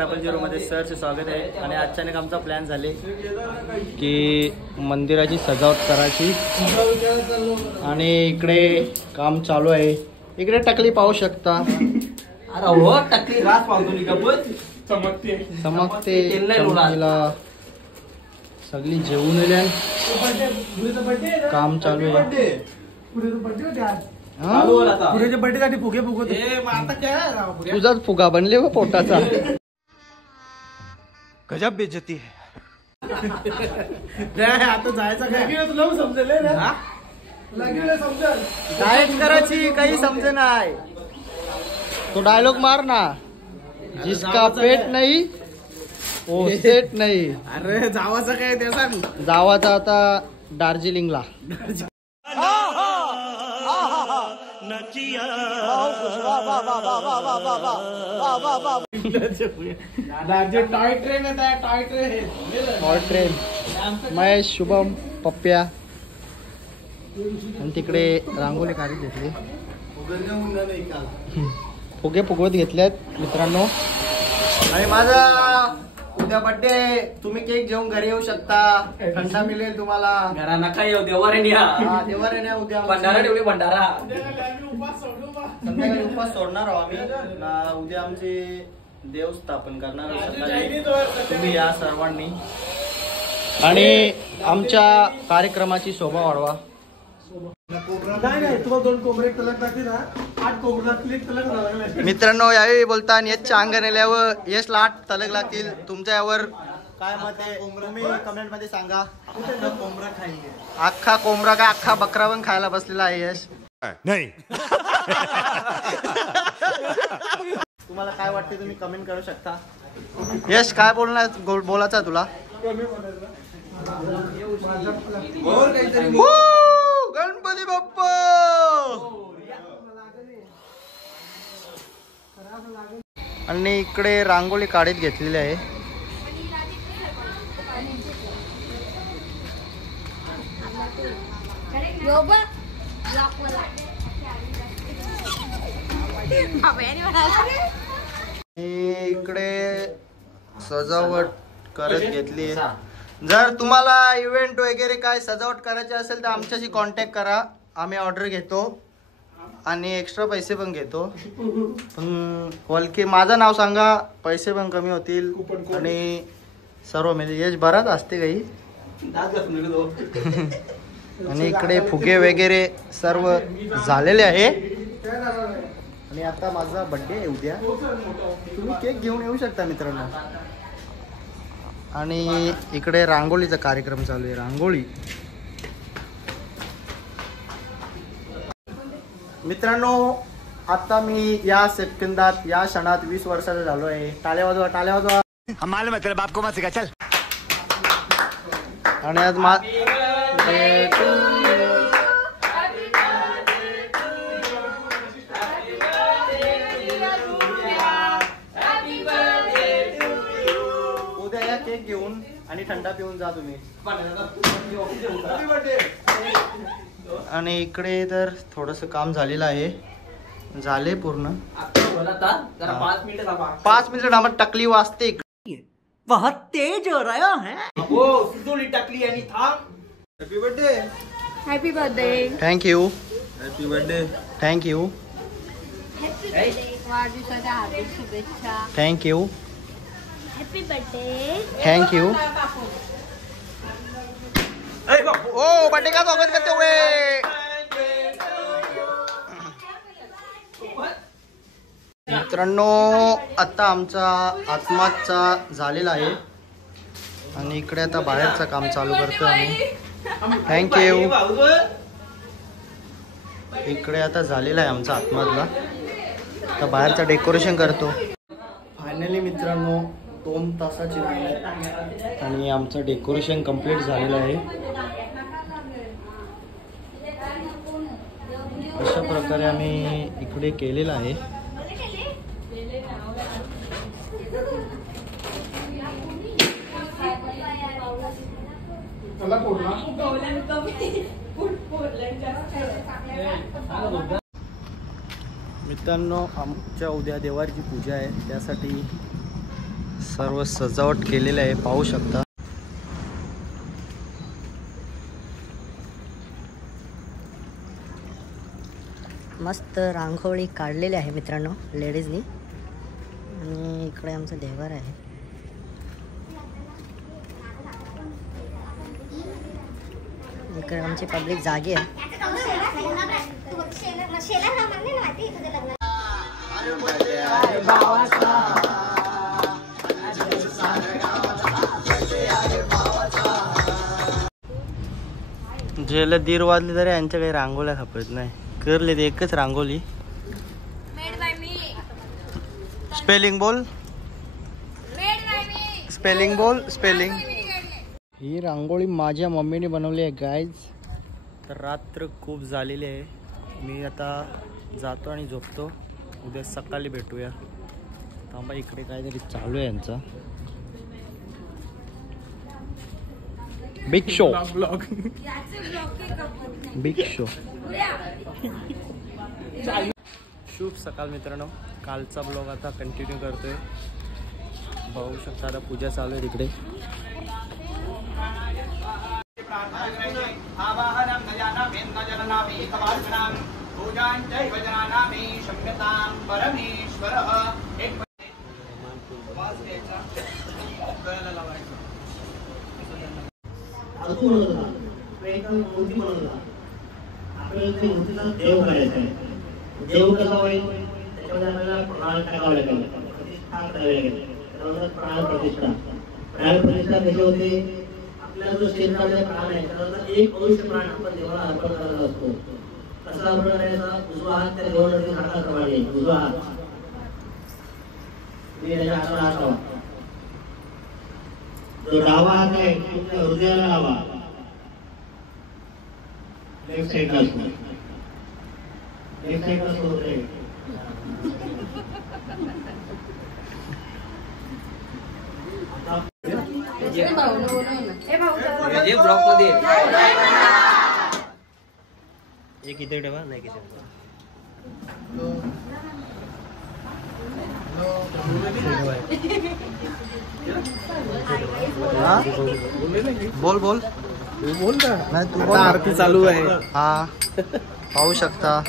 0 मध्ये सरचे स्वागत आहे. आणि अचानक आमचा प्लॅन झाले की मंदिराची सजावट करायची आणि इकडे काम चालू आहे. इकडे टकली पाहू शकता. अरे हो टकली रास पाहतो चमकते चमकीला सगळी जेवून येल्या. काम चालू आहे. फुगे तुझाच फुगा बनले व पोटाचा. गजब बेइज्जती है. आता जायचं समजेल डाएट करायची काही समजे नाही. तो डायलॉग मार ना. जिसका पेट नाही वो सेट नाही. अरे जावाचं काय ते सांग. जावाचा आता दार्जिलिंगला. टॉय ट्रेन आहे. Toy train. महेश, शुभम, पप्प्या आणि तिकडे रांगोली काढत घेतली. फुगे फुगवत घेतल्यात मित्रांनो. आणि माझा उद्या बर्थडे. तुम्ही केक घेऊन घरी येऊ शकता. थंडा मिळेल तुम्हाला. घरा नका येऊ देवारे देवारे उद्या भंडारा ठेवली. भंडारा संध्याकाळी उपास सोडणार आहोत आम्ही. उद्या आमचे देव स्थापन करणार आहोत. तुम्ही या सर्वांनी आणि आमच्या कार्यक्रमाची शोभा वाढवा. नाही तुला 2 कोंबडे तलक लागतील ना. 8 कोंबडे तलक. मित्रांनो यावेळी बोलता यशच्या अंगण आल्यावर यशला 8 तलक लागतील. तुमच्या यावर काय मत आहे तुम्ही कमेंट मध्ये सांगा. कोंबडा खाईल. अख्खा कोंबडा काय अख्खा बकरा पण खायला बसलेला आहे यश. नहीं. तुम्हाला काय वाटते तुम्ही कमेंट करू शकता. यश काय बोलायचं तुला. गणपती बाप्पा. आणि इकडे रांगोळी काढीत घेतलेली आहे. इकडे सजावट करत घेतली. जर तुम्हाला इव्हेंट वगैरे काय सजावट करायची असेल तर आमच्याशी कॉन्टॅक्ट करा. आम्ही ऑर्डर घेतो आणि एक्स्ट्रा पैसे पण घेतो. पण वलकी माझं नाव सांगा. पैसे पण कमी होतील आणि सर्व म्हणजे यश बराच असते काही. आणि इकडे फुगे वगैरे सर्व झालेले आहे. आणि आता माझा बर्थडे आहे उद्या. तुम्ही केक घेऊन येऊ शकता मित्रांनो. आणि इकडे रांगोळीचा कार्यक्रम चालू आहे. रांगोळी मित्रांनो आता मी या सेकंदात या क्षणात 20 वर्षाचा झालो आहे. टाळ्या वाजवा टाळ्या वाजवा. हमारे मतलब बाप को मत सिखा चल. आणि आज उद्या या केक घेऊन आणि थंडा पिऊन जा तुम्ही. आणि इकडे तर थोडस काम झालेलं आहे. झाले पूर्ण. 5 मिनिट आम्हाला टकली वाजते. बहुत तेज हो रहा है. हो सुधुली टकली आणि थांब. Happy birthday. Happy birthday. Thank you. Happy birthday. Thank you. वाढदिवसाच्या हार्दिक शुभेच्छा. थँक्यू. Happy birthday. थँक्यू. ओ बर्थडे का स्वागत करते हुए. मित्रांनो आता आमचा आत्माचा झालेला आहे आणि इकडे आता बाहेरचं काम चालू करतो आम्ही. थँक्यू. इकडे आता झालेला आहे आमचा आत्मातला. आता बाहेरचं डेकोरेशन करतो. फायनली मित्रांनो 2 तासाची मेहनत आणि आमचं डेकोरेशन कंप्लीट झालेलं आहे. अशा प्रकारे आम्ही इकडे केलेलं आहे. मित्रांनो आमच्या उद्या देवाची पूजा आहे. त्यासाठी सर्व सजावट केलेलं आहे, पाहू शकता. मस्त रांगोळी काढलेली आहे मित्रांनो लेडीजनी. आणि इकडे आमचं देवर आहे. इकडे आमची पब्लिक जागी आहे. जेला 1:30 वाजले तरी यांच्या काही रांगोळ्या खपत नाही. करले ते एकच रांगोळी. स्पेलिंग बोल. स्पेलिंग बोल. स्पेलिंग. ही रांगोळी माझ्या मम्मीने बनवली आहे गाईज. तर रात्र खूप झालेली आहे. मी आता जातो आणि झोपतो. उद्या सकाळी भेटूया. थांबा इकडे काहीतरी चालू आहे यांचा. Big show. Big show. शुभ सकाळ मित्रांनो. कालचा ब्लॉग आता कंटिन्यू करतोय. बघू शकता आता पूजा चालू आहे तिकडे. देव करायचं. देव कसा होईल त्याच्यामध्ये आपल्याला प्राण टाकावं लागेल. प्रतिष्ठा करावी लागेल. प्राण प्रतिष्ठा. प्राण प्रतिष्ठा कशी होते. आपल्या जो शरीरामध्ये प्राण आहे त्याचा 1 अंश प्राण आपण देवाला अर्पण करत असतो. कसा अर्पण करायचा. उजवा हात त्या देवामध्ये हाताप्रमाणे उजवा हात त्याच्या हाताला हात लावा. जो डावा हात आहे तुमच्या हृदयाला लावा. लेफ्ट साइडला असतो. लेफ्ट साइडला सोडत आहे. एक इथे ठेवा. नाही किती बोल बोल बोल ना. नाही तू बोल. आरती चालू आहे. हा पाहू शकता.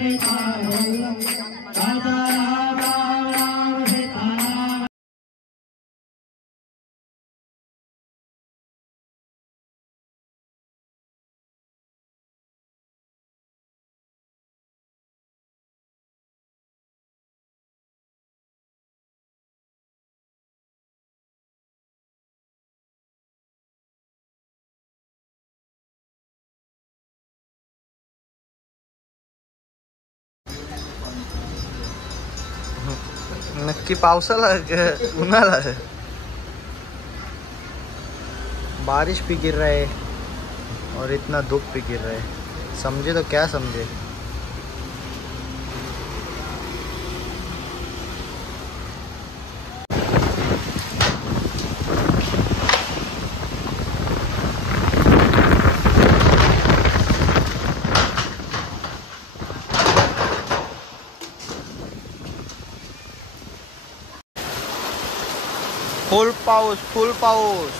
Hare Krishna कि पावसाला उन्हाळा बारिश भी गिर रहा है और इतना धूप भी गिर रहा है, समझे तो क्या समझे। फुल पाऊस।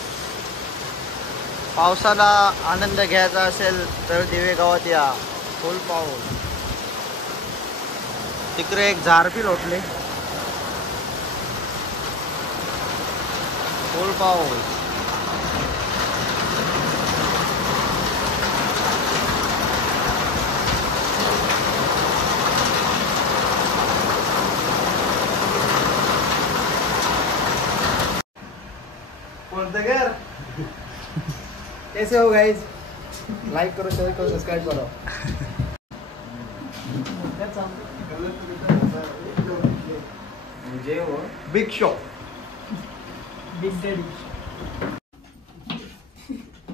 पावसाला आनंद घ्यायचा असेल तर दिवे गावात या। फुल पाऊस। तिकडे एक झारपी लोटले। फुल पाऊस। कैसे हो गाइस? लाइक करो, शेयर करो, सब्सक्राइब करो। मुझे वो बिग शो बिग डैडी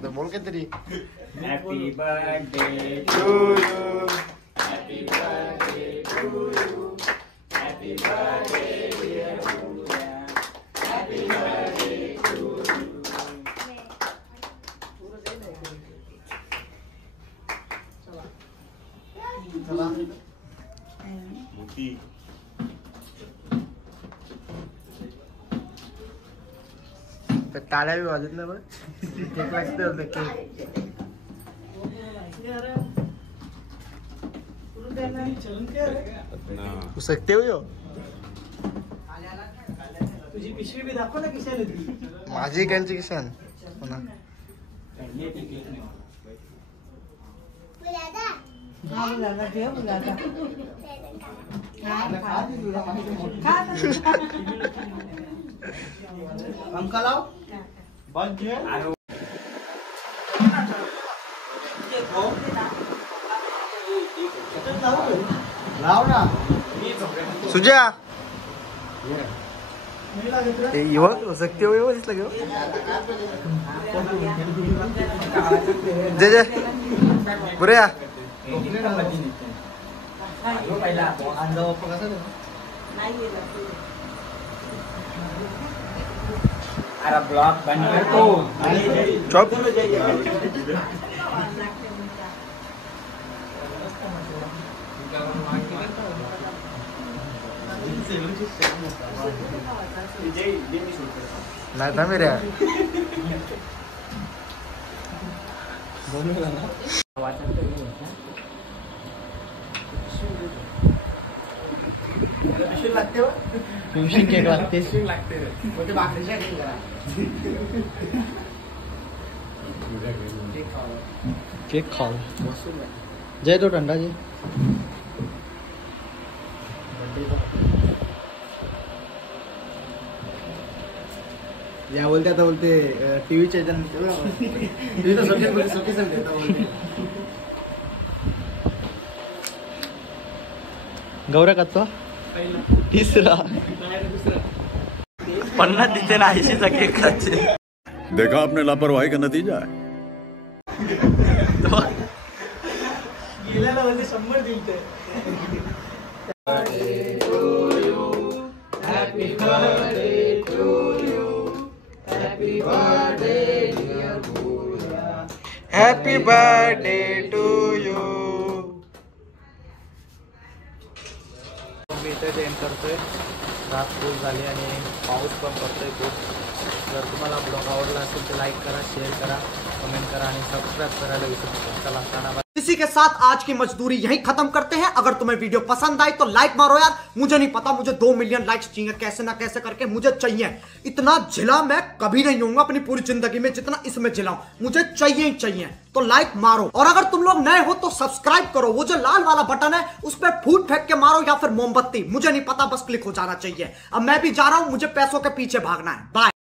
तो बोल के तेरी happy birthday to you, happy birthday to you, happy birthday dear Pooja, happy birthday to you. तर टाळ्या बी वाजत ना बघ, केक लागते होते केक। तू सकते हो तुझी पिशवी भी दाखव ना किशाने ती। माझी कालची किसान पुन्हा पंखा लाव बस जे लाव ना सुजा हो सकते हो व्यवस्थित लगे जे जे पुरे या अरे ब्लॉग बंद कर तो चुप नाही ना मेरे ट्यूशन केक लागते केक खाओ जय तो ठंडा जी या बोलते आता बोलते टीव्ही चॅनल टीव्ही तो सबके देता बोलते गौरव कच्चा तिसरा 50 देते ना 80चा केक खायचे देखा आपने लापरवाही का नतीजा है गेल्याला म्हणजे 100 दिलते happy birthday to you happy birthday dear Pooja happy birthday to you मी इथे एंड करतोय रात खूप झाली आणि पाऊस पण पडतोय खूप जर तुम्हाला ब्लॉग आवडला असेल तर लाईक करा शेअर करा कमेंट करा आणि सबस्क्राईब करायला विसरू नका चला ताना इसी के साथ आज की मजदूरी यहीं खत्म करते हैं। अगर तुम्हें वीडियो पसंद आई तो लाइक मारो यार, मुझे नहीं पता मुझे 2 मिलियन लाइक्स चाहिए, कैसे ना कैसे करके मुझे चाहिए। इतना जिला मैं कभी नहीं होऊंगा अपनी पूरी जिंदगी में जितना इसमें जिलाऊं, मुझे चाहिए ही चाहिए। तो लाइक मारो और अगर तुम लोग नए हो तो सब्सक्राइब करो, वो जो लाल वाला बटन है उस पर फूट फेंक के मारो या फिर मोमबत्ती, मुझे नहीं पता, बस क्लिक हो जाना चाहिए। अब मैं भी जा रहा हूं, मुझे पैसों के पीछे भागना है। बाय।